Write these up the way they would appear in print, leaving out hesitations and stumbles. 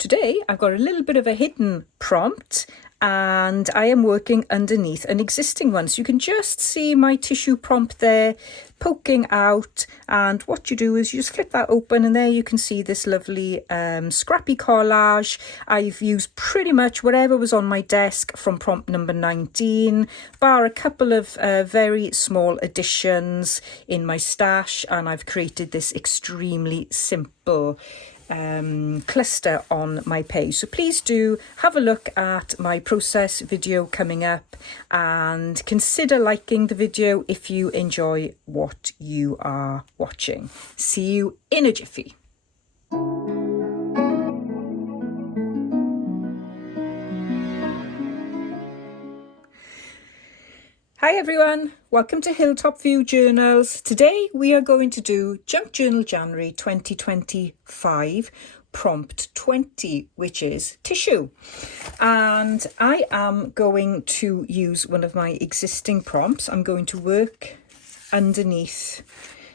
Today I've got a little bit of a hidden prompt and I am working underneath an existing one. So you can just see my tissue prompt there poking out, and what you do is you just flip that open and there you can see this lovely scrappy collage. I've used pretty much whatever was on my desk from prompt number 19, bar a couple of very small additions in my stash, and I've created this extremely simple cluster on my page. So please do have a look at my process video coming up and consider liking the video if you enjoy what you are watching. See you in a jiffy. Hi everyone, welcome to Hilltop View Journals. Today we are going to do Junk Journal January 2025 prompt 20, which is tissue. And I am going to use one of my existing prompts. I'm going to work underneath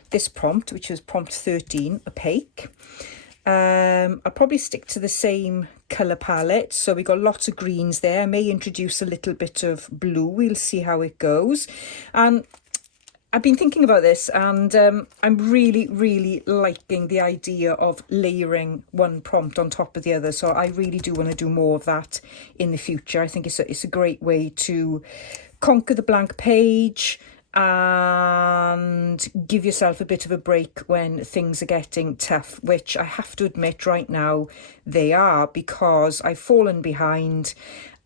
this prompt, which is prompt 13, opaque. I'll probably stick to the same colour palette, so we got lots of greens there. I may introduce a little bit of blue, we'll see how it goes. And I've been thinking about this, and I'm really liking the idea of layering one prompt on top of the other, so I really do want to do more of that in the future. I think it's a great way to conquer the blank page and give yourself a bit of a break when things are getting tough, which I have to admit right now they are, because I've fallen behind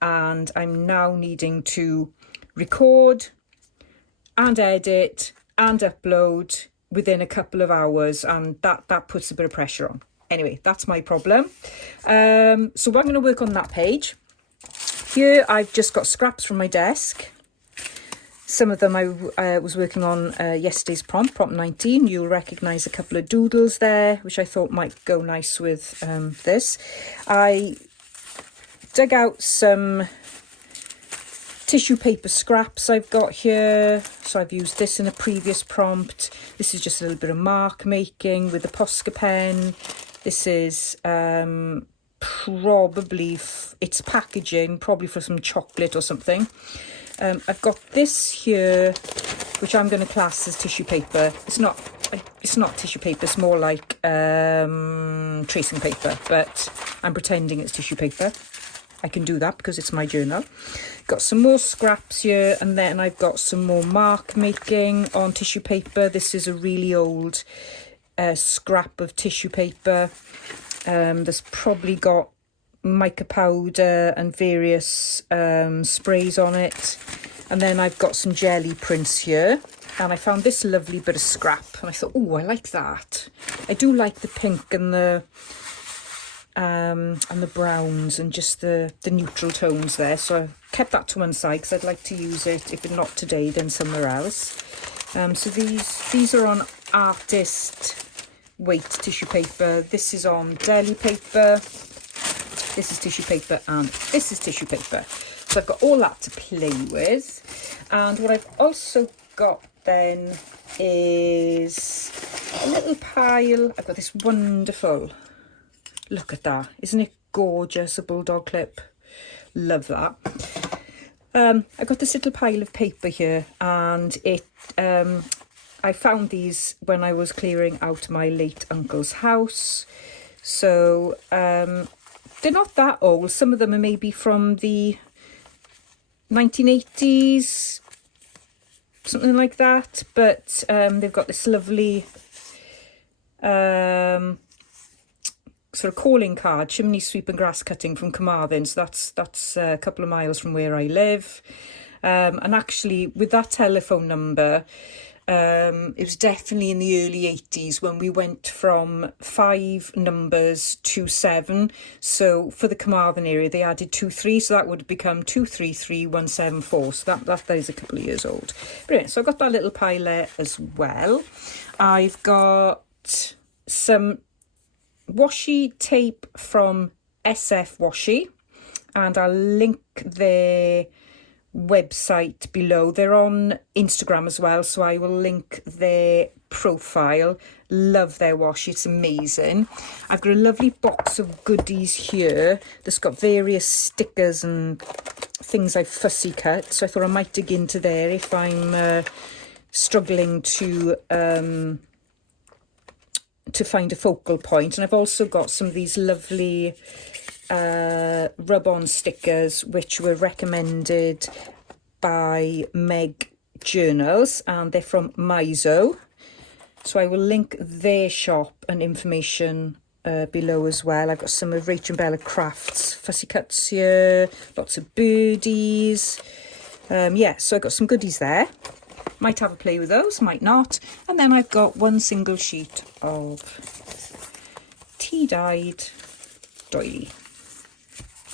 and I'm now needing to record and edit and upload within a couple of hours, and that puts a bit of pressure on. Anyway, that's my problem. So I'm going to work on that page. Here I've just got scraps from my desk. Some of them I was working on yesterday's prompt 19. You'll recognise a couple of doodles there, which I thought might go nice with this. I dug out some tissue paper scraps I've got here. So I've used this in a previous prompt. This is just a little bit of mark making with the Posca pen. This is probably, it's packaging, probably for some chocolate or something. I've got this here, which I'm going to class as tissue paper. It's not tissue paper, it's more like tracing paper, but I'm pretending it's tissue paper. I can do that because it's my journal. Got some more scraps here, and then I've got some more mark making on tissue paper. This is a really old scrap of tissue paper. There's probably got mica powder and various sprays on it, and then I've got some jelly prints here, and I found this lovely bit of scrap and I thought, oh, I like that. I do like the pink and the browns and just the neutral tones there, so I kept that to one side because I'd like to use it, if not today then somewhere else. So these are on artist weight tissue paper. This is on deli paper. This is tissue paper, and this is tissue paper. So I've got all that to play with. And what I've also got then is a little pile. I've got this wonderful, look at that, isn't it gorgeous, a bulldog clip, love that. I've got this little pile of paper here, and I found these when I was clearing out my late uncle's house. So they're not that old. Some of them are maybe from the 1980s, something like that. But they've got this lovely sort of calling card, chimney sweep and grass cutting from Carmarthen. So that's a couple of miles from where I live. And actually, with that telephone number, it was definitely in the early 80s when we went from 5 numbers to 7. So for the Carmarthen area, they added 23, so that would become 233174. So that is a couple of years old. Brilliant. So I've got that little pile there as well. I've got some washi tape from SF Washi, and I'll link their website below. They're on Instagram as well, so I will link their profile. Love their washi, it's amazing. I've got a lovely box of goodies here that's got various stickers and things I've fussy cut, so I thought I might dig into there if I'm struggling to find a focal point. And I've also got some of these lovely rub-on stickers which were recommended by Meg Journals, and they're from Mizo, so I will link their shop and information below as well. I've got some of Rachel and Bella Crafts fussy cuts here, lots of birdies. Yeah, so I've got some goodies there. Might have a play with those, might not. And then I've got one single sheet of tea-dyed doily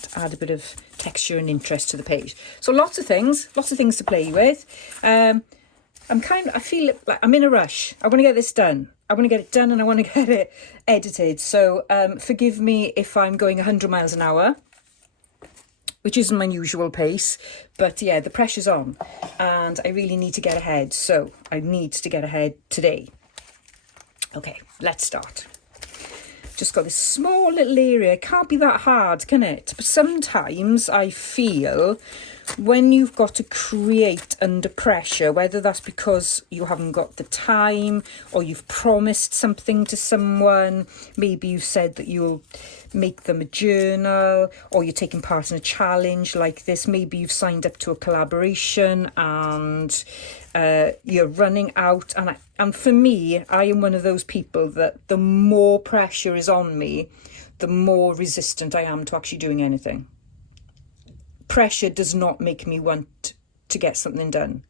to add a bit of texture and interest to the page. So lots of things to play with. I feel like I'm in a rush. I want to get this done. I want to get it done and I want to get it edited. So forgive me if I'm going 100 miles an hour, which isn't my usual pace, but yeah, the pressure's on and I really need to get ahead. So I need to get ahead today. Okay, let's start. Just got this small little area. It can't be that hard, can it? But sometimes I feel when you've got to create under pressure, whether that's because you haven't got the time or you've promised something to someone, maybe you said that you'll make them a journal, or you're taking part in a challenge like this, maybe you've signed up to a collaboration and you're running out, and for me, I am one of those people that the more pressure is on me, the more resistant I am to actually doing anything. Pressure does not make me want to get something done.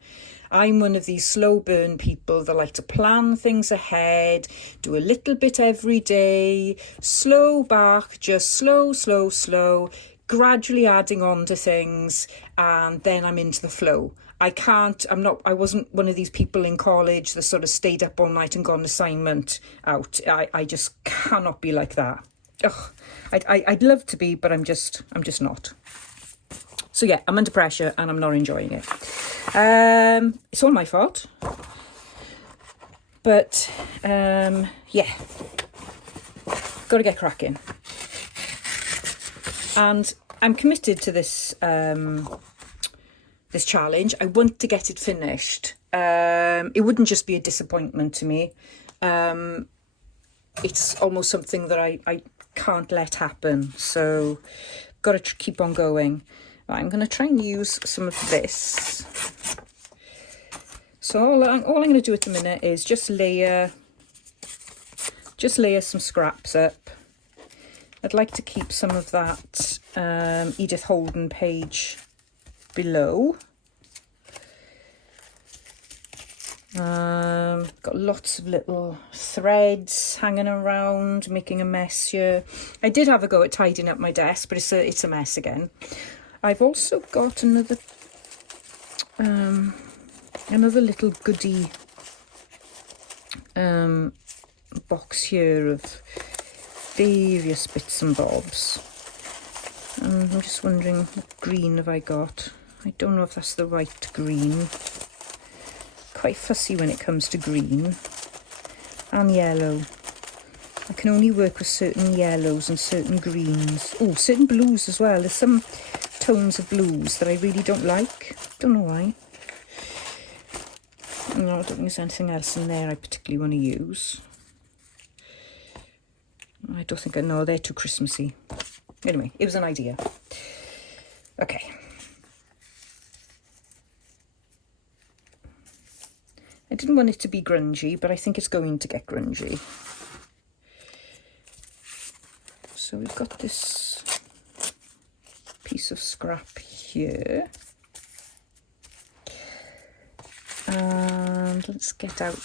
I'm one of these slow burn people that like to plan things ahead, do a little bit every day, slow back, just slow, gradually adding on to things, and then I'm into the flow. I wasn't one of these people in college that sort of stayed up all night and got an assignment out. I just cannot be like that. Ugh, I'd love to be, but I'm just not. So yeah, I'm under pressure and I'm not enjoying it. It's all my fault. But yeah, got to get cracking. And I'm committed to this this challenge. I want to get it finished. It wouldn't just be a disappointment to me. It's almost something that I can't let happen. So got to keep on going. Right, I'm going to try and use some of this. So all I'm going to do at the minute is just layer some scraps up. I'd like to keep some of that Edith Holden page below. Got lots of little threads hanging around, making a mess here. I did have a go at tidying up my desk, but it's a mess again. I've also got another little goodie box here of various bits and bobs. I'm just wondering what green have I got. I don't know if that's the right green. Quite fussy when it comes to green and yellow. I can only work with certain yellows and certain greens. Oh, certain blues as well. There's some tones of blues that I really don't like. Don't know why. No, I don't think there's anything else in there I particularly want to use. I don't think I know. They're too Christmassy. Anyway, it was an idea. Okay. I didn't want it to be grungy, but I think it's going to get grungy. So we've got this piece of scrap here. And let's get out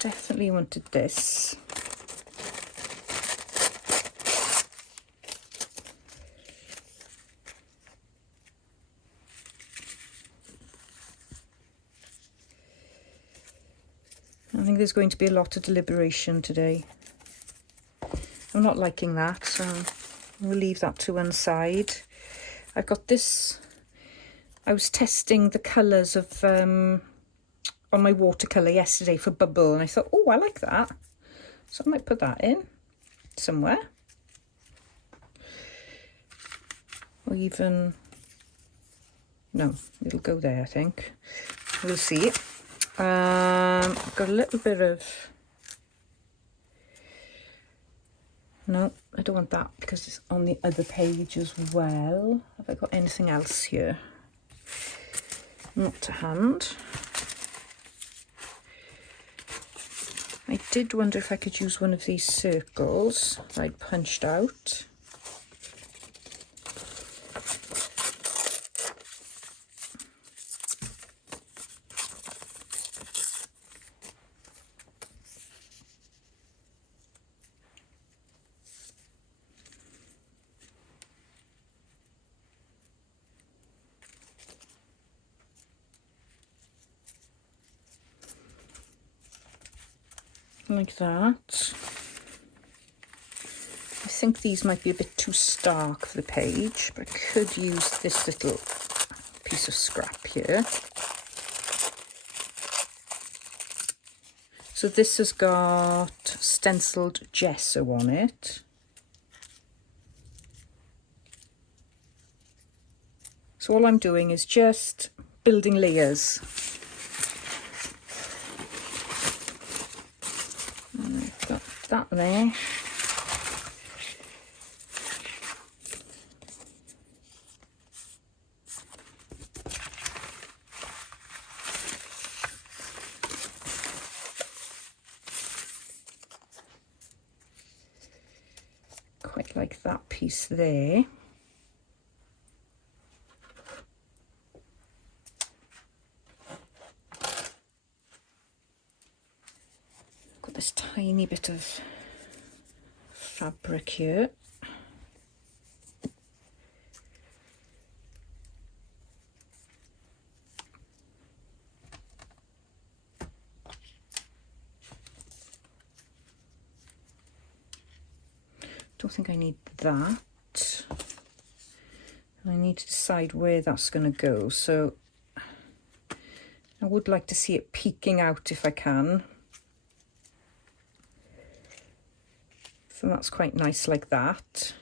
definitely wanted this. I think there's going to be a lot of deliberation today. I'm not liking that, so we'll leave that to one side. I've got this I was testing the colours of on my watercolour yesterday for bubble, and I thought, oh, I like that, so I might put that in somewhere, or even, no, it'll go there, I think. We'll see. I've got a little bit of, no, I don't want that because it's on the other page as well. Have I got anything else here? Not to hand. I did wonder if I could use one of these circles that I'd punched out. Like that. I think these might be a bit too stark for the page, but I could use this little piece of scrap here. So this has got stenciled gesso on it. So all I'm doing is just building layers. That there. Quite like that piece there. This tiny bit of fabric here. Don't think I need that. I need to decide where that's going to go, so I would like to see it peeking out if I can. So that's quite nice like that.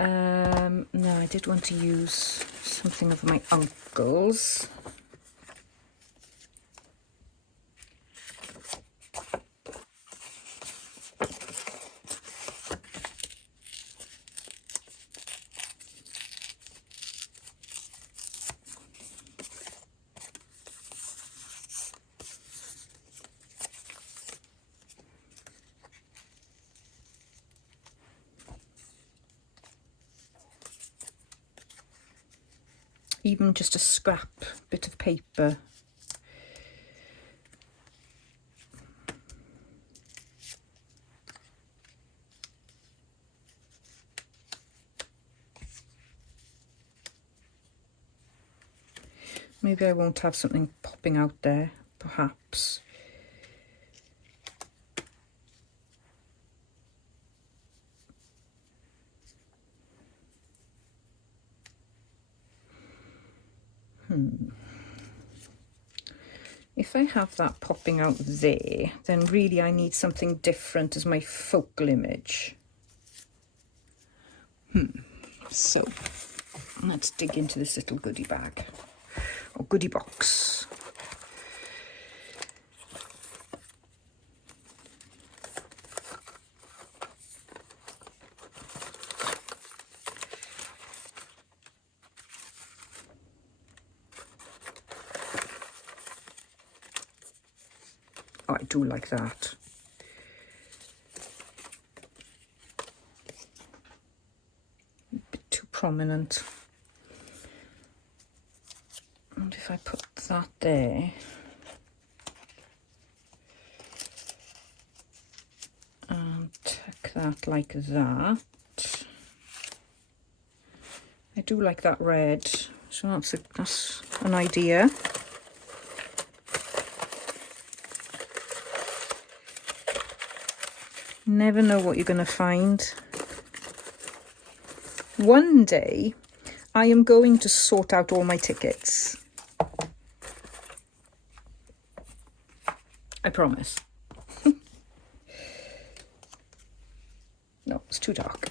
No, I did want to use something of my uncle's. Even just a scrap bit of paper. Maybe I won't have something popping out there, perhaps. If I have that popping out there, then really I need something different as my focal image. So let's dig into this little goodie bag or goodie box. Oh, I do like that. A bit too prominent. And if I put that there, and tuck that like that. I do like that red, so that's an idea. never know what you're going to find. One day I am going to sort out all my tickets. I promise. No, it's too dark.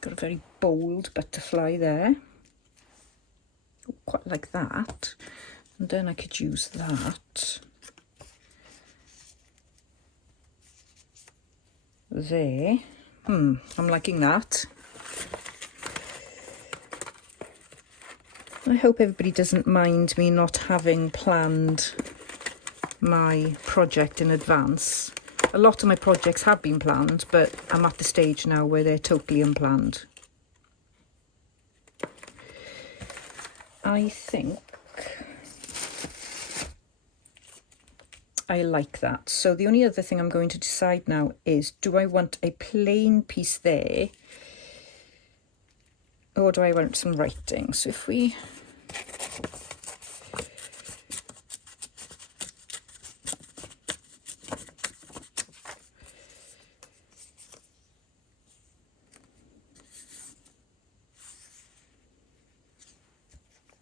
Got a very bold butterfly there. Oh, quite like that. And then I could use that there. I'm liking that. I hope everybody doesn't mind me not having planned my project in advance. A lot of my projects have been planned, but I'm at the stage now where they're totally unplanned. I think I like that. So the only other thing I'm going to decide now is, do I want a plain piece there, or do I want some writing? So if we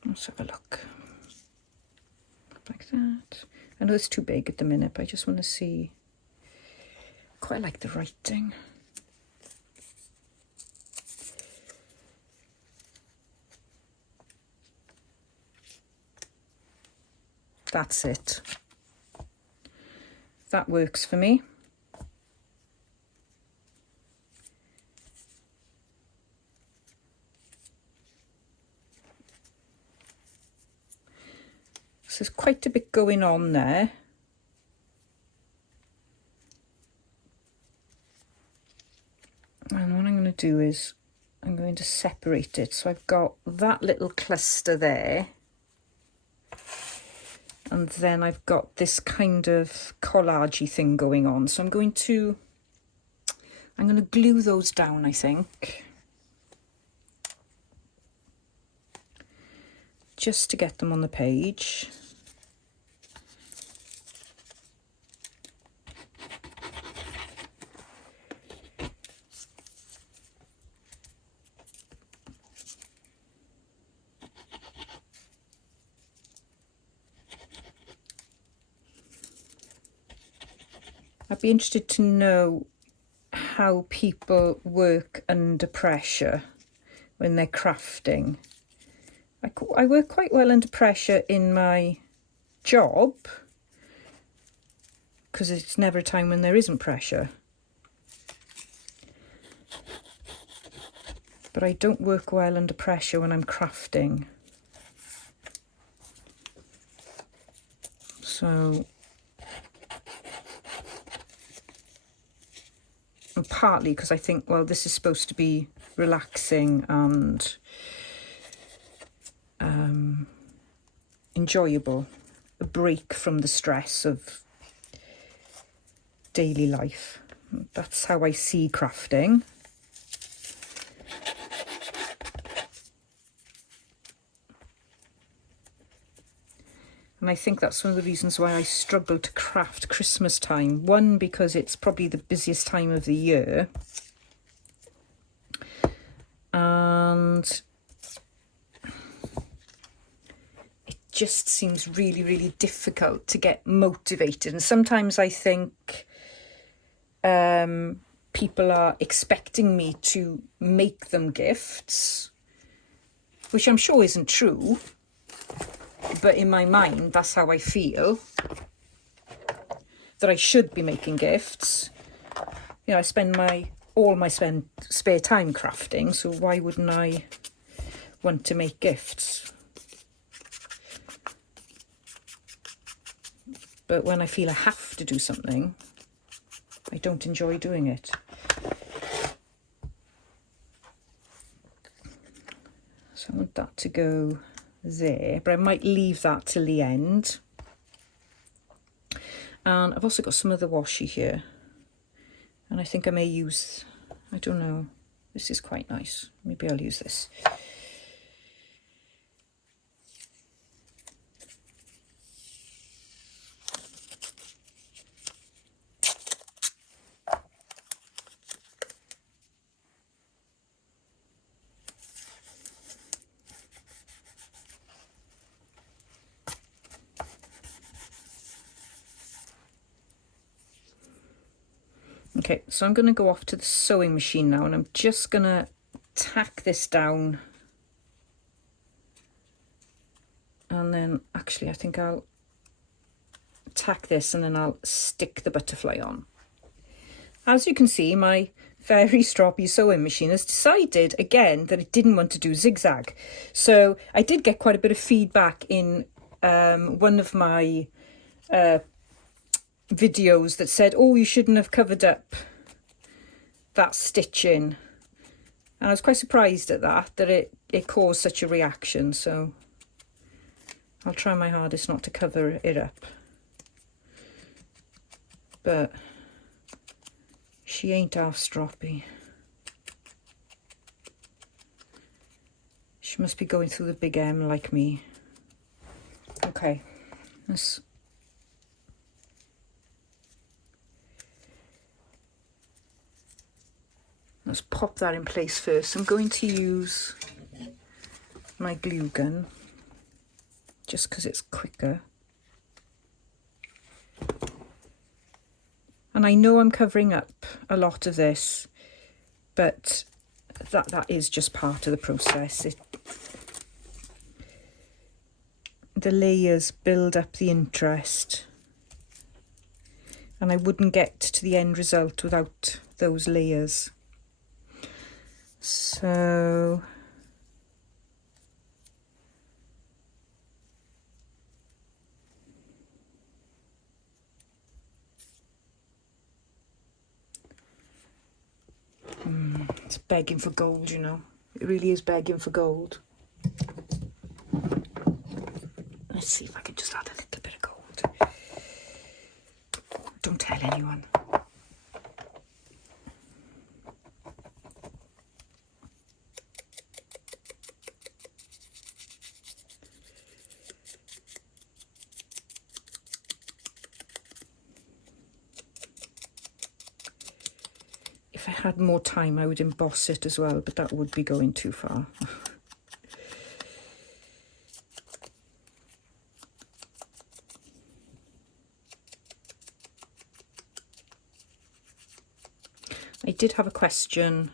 let's have a look like that. I know it's too big at the minute, but I just want to see. Quite like the writing. That's it. That works for me. So there's quite a bit going on there. And what I'm going to do is I'm going to separate it. So I've got that little cluster there. And then I've got this kind of collage-y thing going on. So I'm going to glue those down, I think. Just to get them on the page. I'd be interested to know how people work under pressure when they're crafting. I work quite well under pressure in my job because it's never a time when there isn't pressure. But I don't work well under pressure when I'm crafting. So, and partly because I think, well, this is supposed to be relaxing and enjoyable, a break from the stress of daily life. That's how I see crafting. And I think that's one of the reasons why I struggle to craft Christmas time. One, because it's probably the busiest time of the year. And it just seems really, really difficult to get motivated. And sometimes I think people are expecting me to make them gifts, which I'm sure isn't true. But in my mind, that's how I feel, that I should be making gifts. You know, I spend all my spare time crafting, so why wouldn't I want to make gifts? But when I feel I have to do something, I don't enjoy doing it. So I want that to go there, but I might leave that till the end. And I've also got some other washi here. And I think I may use, I don't know, this is quite nice. Maybe I'll use this. Okay, so I'm going to go off to the sewing machine now, and I'm just going to tack this down. And then, actually, I think I'll tack this and then I'll stick the butterfly on. As you can see, my very stroppy sewing machine has decided again that it didn't want to do zigzag. So I did get quite a bit of feedback in one of my videos that said, oh, you shouldn't have covered up that stitching, and I was quite surprised at that it caused such a reaction. So I'll try my hardest not to cover it up, but she ain't half stroppy. She must be going through the big M like me. Okay, let's pop that in place first. I'm going to use my glue gun just because it's quicker. And I know I'm covering up a lot of this, but that is just part of the process. The layers build up the interest, and I wouldn't get to the end result without those layers. So it's begging for gold, you know. It really is begging for gold. Let's see if I can just add a little bit of gold. Don't tell anyone. If I had more time, I would emboss it as well, but that would be going too far. I did have a question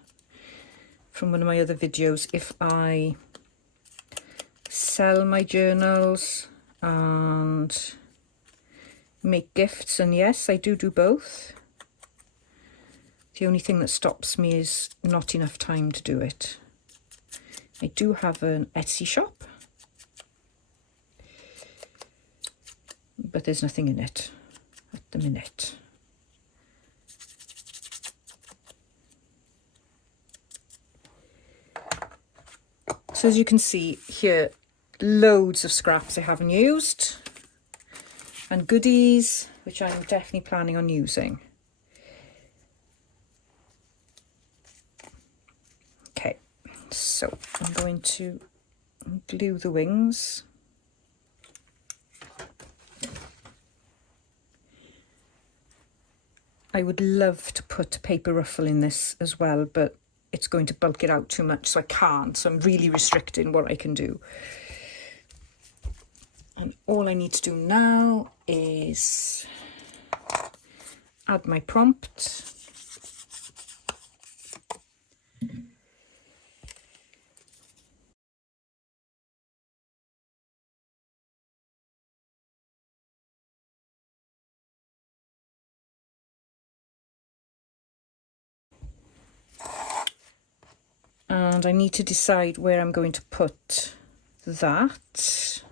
from one of my other videos if I sell my journals and make gifts, and yes, I do both. The only thing that stops me is not enough time to do it. I do have an Etsy shop, but there's nothing in it at the minute. So as you can see here, loads of scraps I haven't used, and goodies, which I'm definitely planning on using. Okay, so I'm going to glue the wings. I would love to put a paper ruffle in this as well, but it's going to bulk it out too much, so I can't. So I'm really restricting what I can do. And all I need to do now is add my prompt. And I need to decide where I'm going to put that.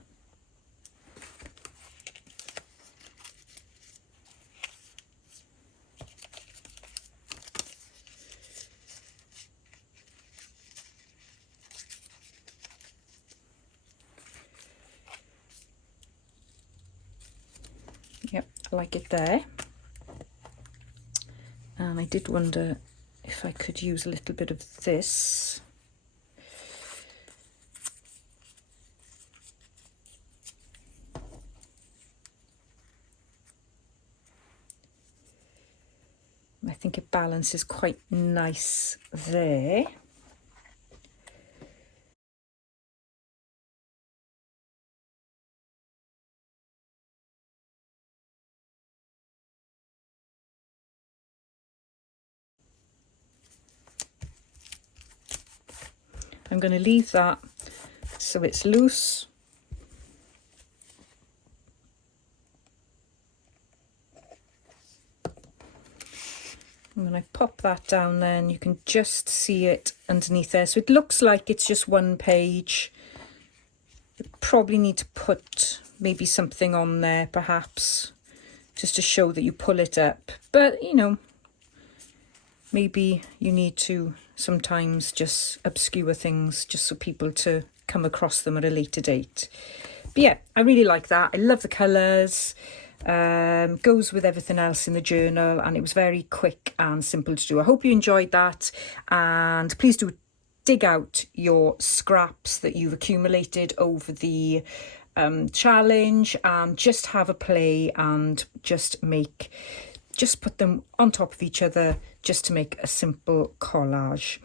Yep, I like it there. And I did wonder if I could use a little bit of this. I think it balances quite nice there. I'm going to leave that so it's loose. And when I pop that down, then you can just see it underneath there. So it looks like it's just one page. You probably need to put maybe something on there, perhaps, just to show that you pull it up. But, you know, maybe you need to sometimes just obscure things just so people to come across them at a later date. But yeah, I really like that. I love the colours. Goes with everything else in the journal, and it was very quick and simple to do. I hope you enjoyed that, and please do dig out your scraps that you've accumulated over the challenge and just have a play and just put them on top of each other just to make a simple collage.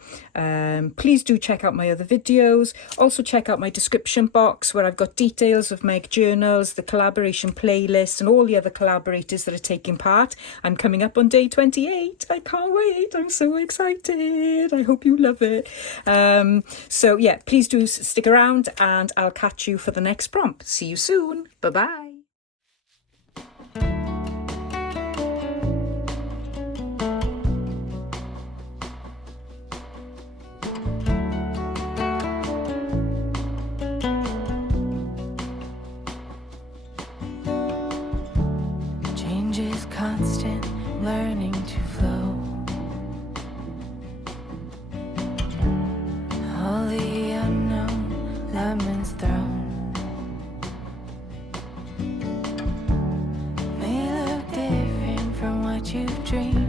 Please do check out my other videos. Also check out my description box where I've got details of my journals, the collaboration playlist, and all the other collaborators that are taking part. I'm coming up on day 28. I can't wait. I'm so excited. I hope you love it. So yeah, please do stick around, and I'll catch you for the next prompt. See you soon. Bye-bye. Constant learning to flow. All the unknown lemons thrown may look different from what you've dreamed.